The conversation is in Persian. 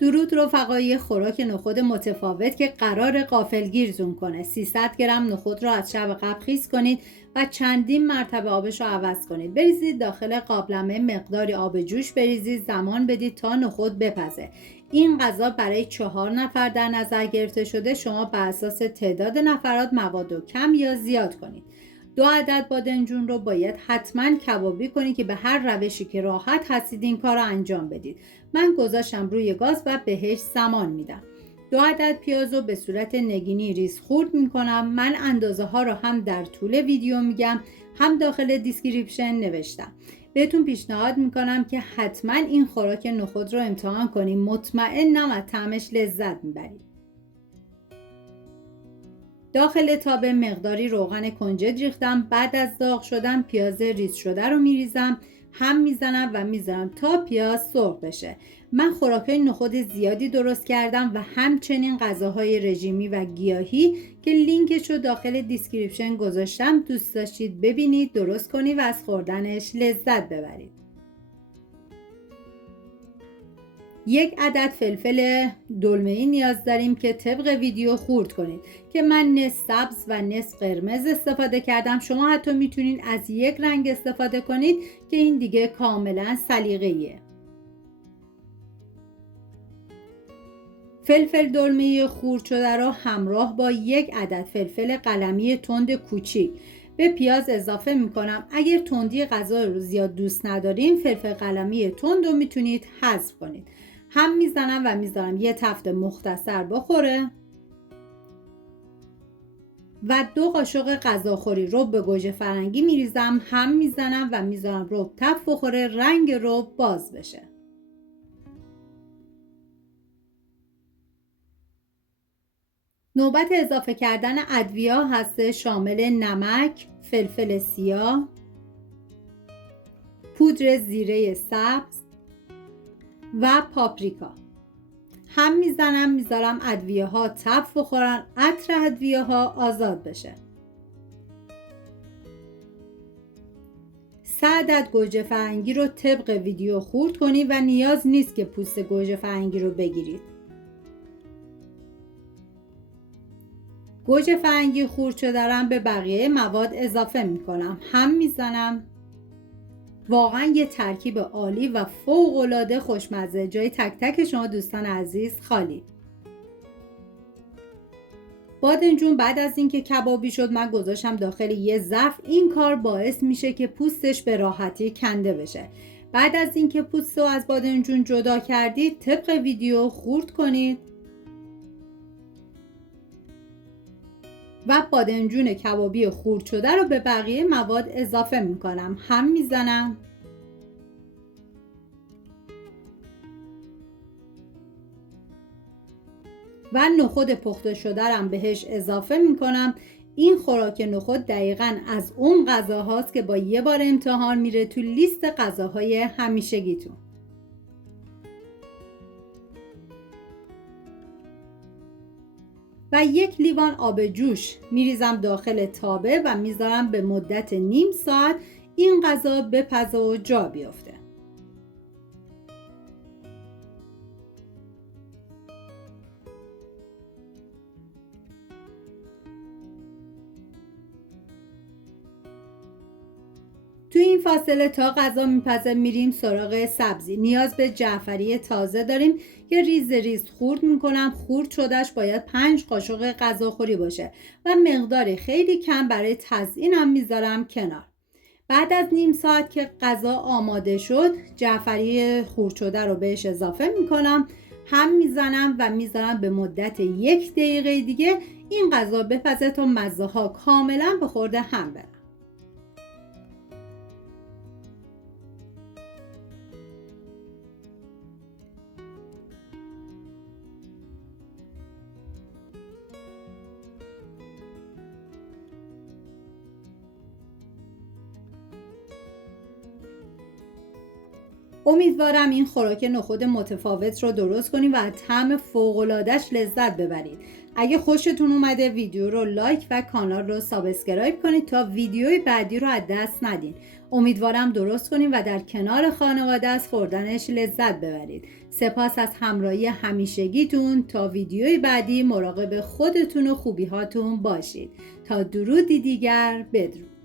درود رفقای، خوراک نخود متفاوت که قرار غافلگیرتون کنه. 300 گرم نخود رو از شب قبل خیس کنید و چندین مرتبه آبش رو عوض کنید. بریزید داخل قابلمه، مقداری آب جوش بریزید، زمان بدید تا نخود بپزه. این غذا برای 4 نفر در نظر گرفته شده. شما بر اساس تعداد نفرات مواد رو کم یا زیاد کنید. 2 عدد بادمجون رو باید حتما کبابی کنید که به هر روشی که راحت هستید این کار رو انجام بدید. من گذاشتم روی گاز و بهش زمان میدم. 2 عدد پیاز رو به صورت نگینی ریز خورد میکنم. من اندازه ها رو هم در طول ویدیو میگم، هم داخل دیسکریپشن نوشتم. بهتون پیشنهاد میکنم که حتما این خوراک نخود رو امتحان کنید. مطمئنم از طعمش لذت میبرید. داخل تابه مقداری روغن کنجد ریختم. بعد از داغ شدن پیاز ریز شده رو میریزم، هم میزنم و میذارم تا پیاز سرخ بشه. من خوراکای نخود زیادی درست کردم و همچنین غذاهای رژیمی و گیاهی که لینکش رو داخل دیسکریپشن گذاشتم. دوست داشتید ببینید، درست کنید و از خوردنش لذت ببرید. 1 عدد فلفل دلمه‌ای نیاز داریم که طبق ویدیو خورد کنید که من نصف سبز و نصف قرمز استفاده کردم. شما حتی میتونید از یک رنگ استفاده کنید که این دیگه کاملا سلیقه‌ایه. فلفل دلمه‌ای خورد شده را همراه با 1 عدد فلفل قلمی تند کوچیک به پیاز اضافه میکنم. اگر تندی غذا رو زیاد دوست ندارین، فلفل قلمی تند رو میتونید حذف کنید. هم میزنم و میذارم یه تفت مختصر بخوره و 2 قاشق غذاخوری رب گوجه فرنگی میریزم، هم میزنم و میذارم رب تفت بخوره، رنگ رب باز بشه. نوبت اضافه کردن ادویه هست، شامل نمک، فلفل سیاه، پودر زیره سبز و پاپریکا. هم میزنم، میذارم ادویه ها تفت بخورن، عطر ادویه ها آزاد بشه. 3 عدد گوجه فرنگی رو طبق ویدیو خورد کنید و نیاز نیست که پوست گوجه فرنگی رو بگیرید. گوجه فرنگی خورد شده رو به بقیه مواد اضافه میکنم، هم میزنم. واقعا یه ترکیب عالی و فوق‌العاده خوشمزه. جای تک تک شما دوستان عزیز خالی. بادمجون بعد از اینکه کبابی شد من گذاشتم داخل یه ظرف. این کار باعث میشه که پوستش به راحتی کنده بشه. بعد از اینکه پوست رو از بادمجون جدا کردید، طبق ویدیو خورد کنید و بادمجون کبابی خورد شده رو به بقیه مواد اضافه میکنم، هم میزنم. و نخود پخته شده رو بهش اضافه میکنم. این خوراک نخود دقیقاً از اون غذاهاست که با یه بار امتحان میره تو لیست غذاهای همیشگیتون. و 1 لیوان آب جوش میریزم داخل تابه و میذارم به مدت نیم ساعت این غذا بپزه و جا بیفته. تو این فاصله تا غذا میپزه میریم سراغ سبزی. نیاز به جعفری تازه داریم که ریز ریز خورد میکنم. خورد شدهش باید 5 قاشق غذاخوری باشه و مقدار خیلی کم برای تزیینم میذارم کنار. بعد از نیم ساعت که غذا آماده شد، جعفری خورد شده رو بهش اضافه میکنم، هم میزنم و میذارم به مدت 1 دقیقه دیگه این غذا بپزه تا مزه ها کاملا به خورد هم برن. امیدوارم این خوراک نخود متفاوت رو درست کنید و از طعم فوق‌العاده‌اش لذت ببرید. اگه خوشتون اومده ویدیو رو لایک و کانال رو سابسکرایب کنید تا ویدیوی بعدی رو از دست ندین. امیدوارم درست کنید و در کنار خانواده از خوردنش لذت ببرید. سپاس از همراهی همیشگیتون. تا ویدیوی بعدی مراقب خودتون و خوبی‌هاتون باشید. تا درودی دیگر، بدرود.